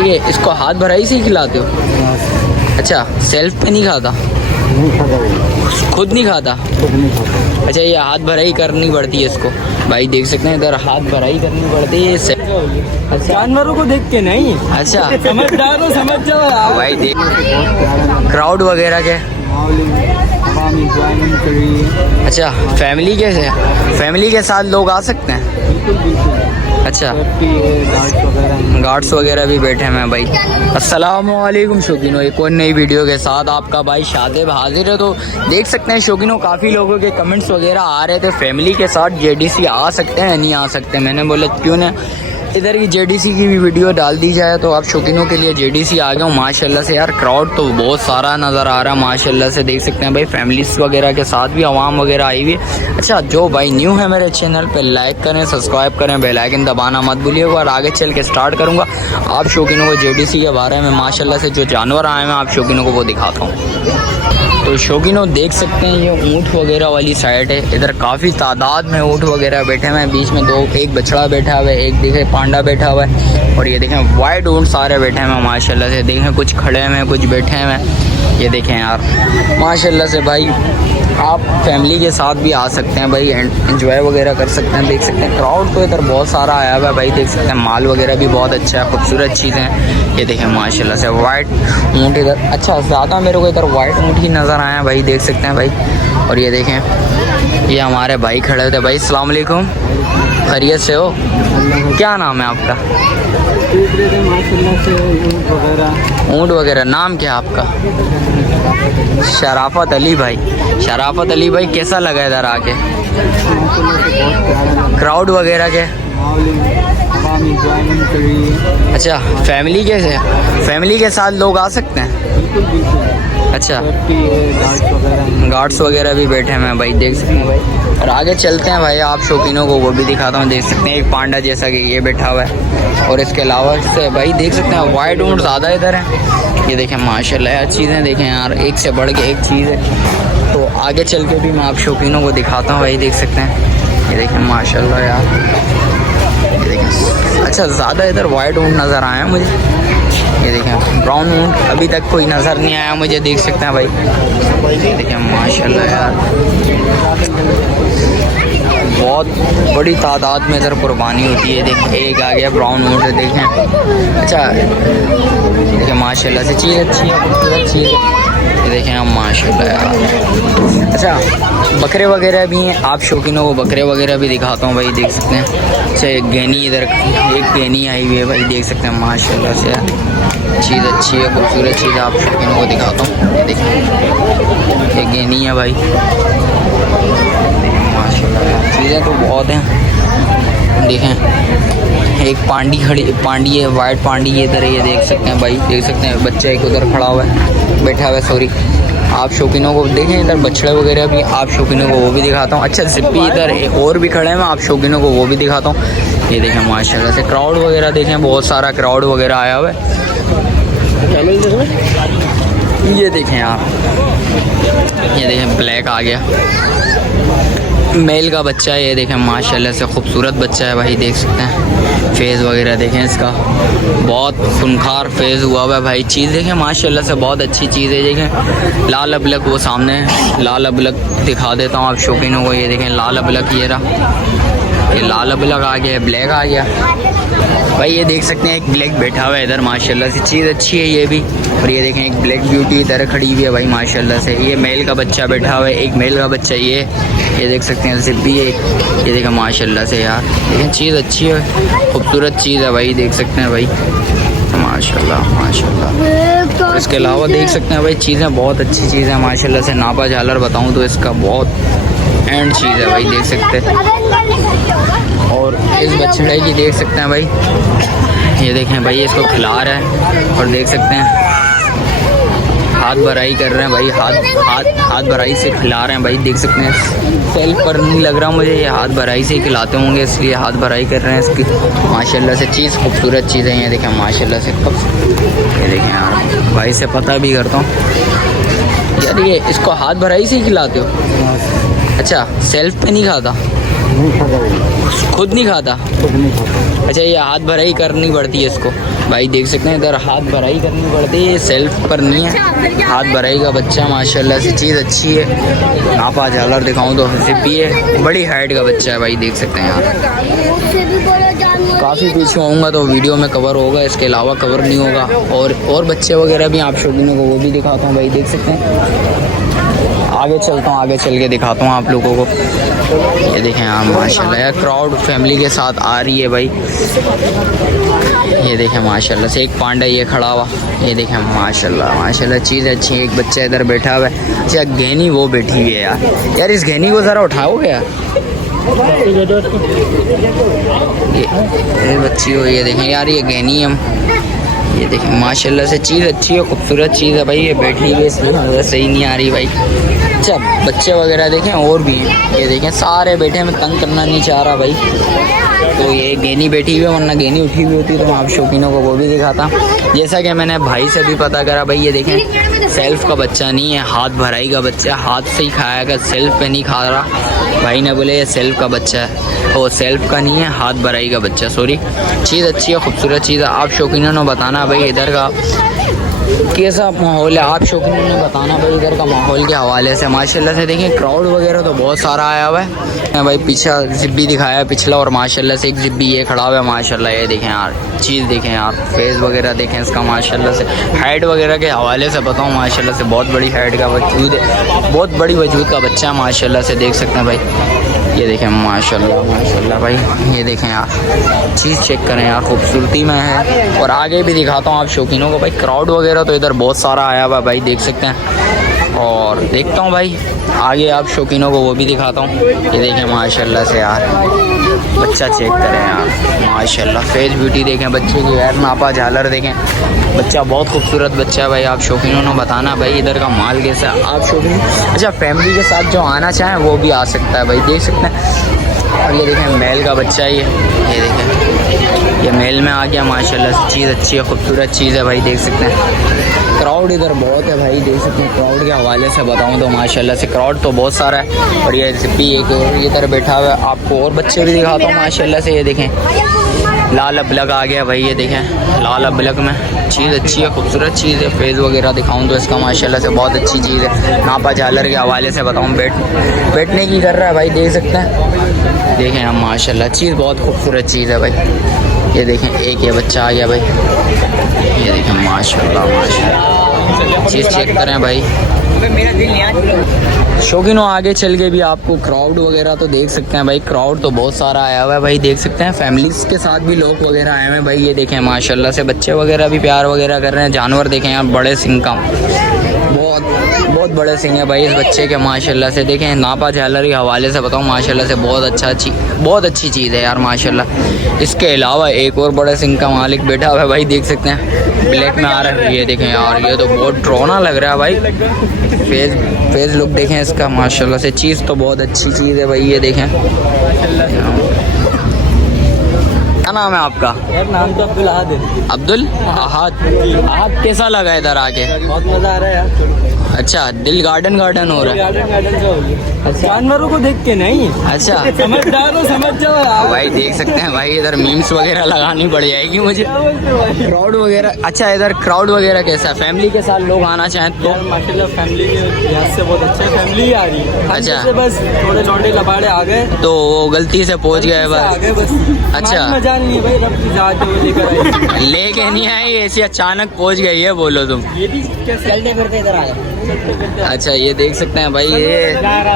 ये इसको हाथ भराई से ही खिलाते हो? अच्छा, सेल्फ पे नहीं खाता? खुद नहीं खाता? अच्छा, ये हाथ भराई करनी पड़ती है इसको। भाई देख सकते हैं इधर हाथ भराई करनी पड़ती है इससे। अच्छा, जानवरों को देख के नहीं। अच्छा समझदार हो, समझ जाओ भाई। देख क्राउड वगैरह के। अच्छा, फैमिली के साथ लोग आ सकते हैं? अच्छा, गार्ड्स वगैरह भी बैठे हैं भाई। अस्सलामुअलैकुम शौकीनों, एक और नई वीडियो के साथ आपका भाई शादेब हाजिर है। तो देख सकते हैं शौकीनों, काफ़ी लोगों के कमेंट्स वगैरह आ रहे थे फैमिली के साथ जेडीसी आ सकते हैं नहीं आ सकते। मैंने बोला क्यों ना इधर की जेडीसी की भी वीडियो डाल दी जाए। तो आप शौकीनों के लिए जेडीसी आ गया हूँ माशाल्लाह से। यार क्राउड तो बहुत सारा नज़र आ रहा है माशाल्लाह से। देख सकते हैं भाई फैमिलीज वगैरह के साथ भी आवाम वगैरह आई हुई है। अच्छा, जो भाई न्यू है मेरे चैनल पे लाइक करें, सब्सक्राइब करें, बेल आइकन दबाना मत भूलिएगा। और आगे चल के स्टार्ट करूँगा आप शौकीनों को जेडीसी के बारे में माशाल्लाह से जो जानवर आए हैं आप शौकीनों को वो दिखाता हूँ। तो शौकीनों देख सकते हैं ये ऊँट वगैरह वाली साइड है। इधर काफ़ी तादाद में ऊँट वगैरह बैठे हुए हैं। बीच में एक बछड़ा बैठा हुआ है, एक देखे पांडा बैठा हुआ है। और ये देखें वाइट ऊँट सारे बैठे हुए हैं माशाल्लाह से। देखें कुछ खड़े हुए हैं, कुछ बैठे हुए हैं। ये देखें यार माशाल्लाह से भाई, आप फैमिली के साथ भी आ सकते हैं भाई, एंजॉय वगैरह कर सकते हैं। देख सकते हैं क्राउड तो इधर बहुत सारा आया हुआ है भाई। देख सकते हैं माल वगैरह भी बहुत अच्छा है, खूबसूरत चीज़ें हैं। ये देखें माशाल्लाह से वाइट ऊँट इधर। अच्छा, ज़्यादा मेरे को इधर वाइट ऊँट ही नज़र आया भाई, देख सकते हैं भाई। और ये देखें ये हमारे भाई खड़े थे भाई। अस्सलाम वालेकुम, खैरियत से हो? क्या नाम है आपका? ऊँट वगैरह नाम क्या है आपका? शराफत अली भाई। शराफत अली भाई, कैसा लगा इधर आके? क्राउड वगैरह के? अच्छा, फैमिली के साथ लोग आ सकते हैं? अच्छा, गार्ड्स वगैरह भी बैठे हैं भाई, देख सकते हैं भाई। और आगे चलते हैं भाई, आप शौकीनों को वो भी दिखाता हूँ। देख सकते हैं एक पांडा जैसा कि ये बैठा हुआ है। और इसके अलावा से भाई देख सकते हैं वाइट ऊँट ज़्यादा इधर है। ये देखें माशाल्लाह यार, चीज़ें देखें यार, एक से बढ़ के एक चीज़ है। तो आगे चल के भी मैं आप शौकीनों को दिखाता हूँ भाई, देख सकते हैं। ये देखें माशाल्लाह यार, ये देखें। अच्छा, ज़्यादा इधर वाइट ऊँट नज़र आया मुझे। ये देखें ब्राउन ऊँट अभी तक कोई नज़र नहीं आया मुझे, देख सकते हैं भाई। देखें माशाल्लाह यार, बहुत बड़ी तादाद में इधर कुर्बानी होती है। देखें एक आ गया ब्राउन ऊँट, देखें। अच्छा, देखें माशाल्लाह से चीज़ अच्छी है, खूबसूरत चीज़ है। ये देखें हम माशाल्लाह यार। अच्छा, बकरे वगैरह भी हैं, आप शौकीनों को बकरे वगैरह भी दिखाता हूँ भाई, देख सकते हैं। अच्छा, एक गैनी इधर, एक गैनी आई हुई है भाई, देख सकते हैं माशाल्लाह से यार, चीज़ अच्छी है, खूबसूरत चीज़ आप शौकीनों को दिखाता हूँ। ये देखें एक गैनी है भाई, माशाल्लाह चीज़ें तो बहुत हैं। देखें एक पांडी है, वाइट पांडी ये इधर है, ये देख सकते हैं भाई। देख सकते हैं बच्चा एक उधर खड़ा हुआ है, बैठा हुआ है, सॉरी। आप शौकीनों को देखें इधर बछड़े वगैरह भी, आप शौकीनों को वो भी दिखाता हूँ। अच्छा, सिप्पी इधर और भी खड़े हैं, मैं आप शौकीनों को वो भी दिखाता हूँ। ये देखें माशाल्लाह से क्राउड वगैरह देखें, बहुत सारा क्राउड वगैरह आया हुआ है। ये देखें आप, ये देखें ब्लैक आ गया, मेल का बच्चा है। ये देखें माशाल्लाह से खूबसूरत बच्चा है भाई, देख सकते हैं। फेज़ वगैरह देखें इसका, बहुत खूंखार फेज़ हुआ हुआ है भाई। चीज़ देखें माशाल्लाह से बहुत अच्छी चीज़ है। देखें लाल अबलक, वो सामने लाल अबलक दिखा देता हूँ आप शौकीनों को। ये देखें लाल अबलक, ये रहा, ये लाल अबलक आ गया, ब्लैक आ गया भाई। ये देख सकते हैं एक ब्लैक बैठा हुआ है इधर, माशाल्लाह से चीज़ अच्छी है ये भी। और ये देखें एक ब्लैक ब्यूटी इधर खड़ी हुई है भाई माशाल्लाह से। ये मेल का बच्चा बैठा हुआ है, एक मेल का बच्चा ये देख सकते हैं सिप्पी है। ये देखें माशाल्लाह से यार, देखें चीज़ अच्छी है, खूबसूरत चीज़ है भाई, देख सकते हैं भाई माशाल्लाह माशाल्लाह। और इसके अलावा देख सकते हैं भाई चीज़ें बहुत अच्छी चीज़ है माशाल्लाह से। नापा झालर बताऊँ तो इसका बहुत एंड चीज़ है भाई, देख सकते हैं। और इस बछड़े की देख सकते हैं भाई, ये देखें भाई इसको खिला रहा है। और देख सकते हैं हाथ भराई कर रहे हैं भाई, हाथ भराई से खिला रहे हैं भाई, देख सकते हैं। सेल्फ पर नहीं लग रहा मुझे, ये हाथ भराई से ही खिलाते होंगे, इसलिए हाथ भराई कर रहे हैं इसकी माशाल्लाह से। चीज़ खूबसूरत चीज़ है, ये देखें माशाल्लाह से। ये देखें यार, भाई से पता भी करता हूँ यार, ये इसको हाथ भराई से ही खिलाते हो? अच्छा, सेल्फ पे नहीं खाता? खुद नहीं खाता? अच्छा ये हाथ भराई करनी पड़ती है इसको, भाई देख सकते हैं इधर हाथ भराई करनी पड़ती है, ये सेल्फ पर नहीं है, हाथ भराई का बच्चा माशाल्लाह से चीज़ अच्छी है। नापा झालर दिखाऊं तो जिप्पी है, बड़ी हाइट का बच्चा है भाई देख सकते हैं यहाँ। काफ़ी पीछे होऊंगा तो वीडियो में कवर होगा, इसके अलावा कवर नहीं होगा। और बच्चे वगैरह भी आप शौकीनों को वो भी दिखाता हूँ भाई देख सकते हैं। आगे चलता हूँ, आगे चल के दिखाता हूँ आप लोगों को। ये देखें आप माशाल्लाह यार क्राउड फैमिली के साथ आ रही है भाई। ये देखें माशाल्लाह से एक पांडा ये खड़ा हुआ, ये देखें माशाल्लाह माशाल्लाह चीज़ अच्छी है। एक बच्चा इधर बैठा हुआ है, अच्छा घेनी वो बैठी हुई है यार। यार इस घेनी को ज़रा उठाओगे यार, ये बच्ची हो, ये देखें यार ये घेनी हम, ये देखें माशाल्लाह से चीज़ अच्छी है, खूबसूरत चीज़ है भाई। ये बैठी हुई इसलिए सही नहीं आ रही भाई। अच्छा बच्चे वगैरह देखें और भी हैं, ये देखें सारे बैठे, मैं तंग करना नहीं चाह रहा भाई। तो ये गेनी बैठी हुई है, वरना गेनी उठी हुई होती तो मैं आप शौकीनों को वो भी दिखाता। जैसा कि मैंने भाई से भी पता करा भाई, ये देखें सेल्फ का बच्चा नहीं है, हाथ भराई का बच्चा, हाथ से ही खाएगा, सेल्फ पे नहीं खा रहा। भाई ने बोले ये सेल्फ का बच्चा है, वो सेल्फ का नहीं है, हाथ भराई का बच्चा, सॉरी। चीज़ अच्छी है, खूबसूरत चीज़ है। आप शौकीनों ने बताना भाई इधर का कैसा माहौल है, आप शौकीनों ने बताना भाई इधर का माहौल के हवाले से। माशाल्लाह से देखें क्राउड वगैरह तो बहुत सारा आया हुआ है भाई। पीछे जिब्बी दिखाया पिछला, और माशाल्लाह से एक जिब्बी ये खड़ा हुआ है माशाल्लाह। ये देखें यार चीज़ देखें यार, फेस वगैरह देखें इसका माशाल्लाह से। हाइट वगैरह के हवाले से बताऊँ माशाल्लाह से बहुत बड़ी हाइट का वजूद है, बहुत बड़ी वजूद का बच्चा है माशाल्लाह से देख सकते हैं भाई। ये देखें माशाल्लाह माशाल्लाह भाई, ये देखें यार चीज़ चेक करें यार, खूबसूरती में है। और आगे भी दिखाता हूँ आप शौकीनों को भाई। क्राउड वगैरह तो इधर बहुत सारा आया हुआ भाई देख सकते हैं। और देखता हूँ भाई आगे आप शौकीनों को वो भी दिखाता हूँ। ये देखें माशाल्लाह से यार बच्चा चेक करें यार माशाल्लाह, फेस ब्यूटी देखें बच्चे की यार, नापा झालर देखें, बच्चा बहुत खूबसूरत बच्चा है भाई। आप शौकीनों ने बताना भाई इधर का माल कैसा है। आप शौकीन अच्छा फैमिली के साथ जो आना चाहें वो भी आ सकता है भाई देख सकते हैं। और ये देखें मेल का बच्चा ही है, ये देखें ये मेल में आ गया माशाल्लाह से। चीज़ अच्छी है, खूबसूरत चीज़ है भाई देख सकते हैं। क्राउड इधर बहुत है भाई देख सकते हैं। क्राउड के हवाले से बताऊं तो माशाल्लाह से क्राउड तो बहुत सारा है। और ये जिप्पी एक इधर बैठा हुआ है, आपको और बच्चे भी दिखाता हूँ माशाल्लाह से। ये देखें लाल अबलग आ गया भाई, ये देखें लाल अबलग में चीज़ अच्छी है, खूबसूरत चीज़ है। फेस वगैरह दिखाऊं तो इसका माशाल्लाह से बहुत अच्छी चीज़ है। नापा झालर के हवाले से बताऊं बैठने की कर रहा है भाई देख सकते हैं। देखें हम माशाल्लाह चीज़ बहुत खूबसूरत चीज़ है भाई। ये देखें एक ये बच्चा आ गया भाई, ये देखें माशाल्लाह माशाल्लाह चीज़ चेक करें भाई। शौकीनों आगे चल के भी आपको क्राउड वगैरह तो देख सकते हैं भाई। क्राउड तो बहुत सारा आया हुआ है भाई देख सकते हैं। फैमिलीज़ के साथ भी लोग वगैरह आए हुए हैं भाई। ये देखें माशाल्लाह से बच्चे वगैरह भी प्यार वगैरह कर रहे हैं। जानवर देखें यहाँ बड़े सिंह का, बहुत बड़े सिंह है भाई इस बच्चे के माशाल्लाह से। देखें नापा झालर के हवाले से बताऊँ माशाल्लाह से बहुत अच्छी चीज़ है यार माशाल्लाह। इसके अलावा एक और बड़े सिंह का मालिक बैठा हुआ है भाई देख सकते हैं, ब्लैक में आ रहा है। ये देखें यार ये तो बहुत ड्रोना लग रहा है भाई। फेस लुक देखें इसका माशाल्लाह से। चीज़ तो बहुत अच्छी चीज़ है भाई। ये देखें क्या नाम है आपका? नाम तो अब्दुल अहद है। अब्दुल अहद कैसा लगा इधर आके? बहुत मजा आ रहा है यार। अच्छा दिल गार्डन हो रहा है। गार्डन से हो गया। अच्छा जानवरों को देख के नहीं, अच्छा समझदार हो समझ जाओ यार। भाई देख सकते हैं भाई इधर मीम्स वगैरह लगानी पड़ जाएगी मुझे। क्राउड वगैरह अच्छा इधर क्राउड वगैरह कैसा है? फैमिली के साथ लोग आना चाहें तो? माशाल्लाह फैमिली के लिहाज से बहुत अच्छा, फैमिली आ रही है। अच्छा से बस थोड़े लौंडे लबाड़े आ गए तो वो गलती से पहुंच गए बस। अच्छा मजा नहीं है भाई, रब की जात है वो लेकर आई। लेके नहीं आई ऐसी अचानक पहुंच गई है बोलो तुम। ये भी चलते फिरते इधर आए। अच्छा ये देख सकते हैं भाई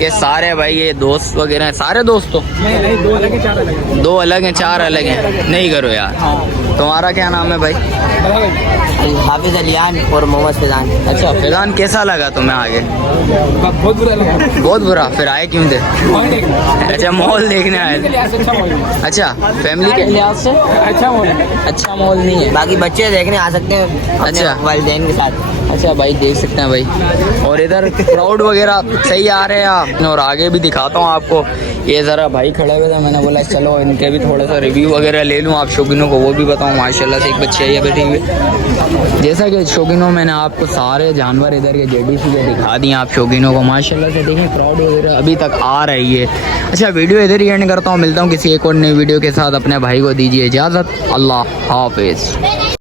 ये सारे भाई ये दोस्त वगैरह हैं। सारे दोस्तों नहीं दो अलग है चार अलग है। दो अलग हैं चार अलग हैं, नहीं करो यार। तुम्हारा क्या नाम है भाई? हाफिज अलियान और मोहम्मद फैजान। अच्छा फैजान कैसा लगा तुम्हें आगे? बहुत बुरा लगा। बहुत बुरा? फिर आए क्यों थे? अच्छा मॉल देखने आए थे। अच्छा फैमिली के लिहाज से अच्छा माहौल अच्छा माहौल नहीं है, बाकी बच्चे देखने आ सकते हैं अच्छा वालिदैन के साथ। अच्छा भाई देख सकते हैं भाई, और इधर क्राउड वगैरह सही आ रहे हैं आप, और आगे भी दिखाता हूँ आपको। ये ज़रा भाई खड़े हुए थे, मैंने बोला चलो इनके भी थोड़ा सा रिव्यू वगैरह ले लूँ, आप शौकीनों को वो भी बताऊँ। माशाल्लाह से एक बच्चे ये बैठी हुई। जैसा कि शौकीनों मैंने आपको सारे जानवर इधर के जेडीसी के दिखा दिए आप शौकीनों को। माशाल्लाह से देखें क्राउड वगैरह अभी तक आ रही है। अच्छा वीडियो इधर ही एंड करता हूँ, मिलता हूँ किसी एक और नई वीडियो के साथ। अपने भाई को दीजिए इजाज़त, अल्लाह हाफिज़।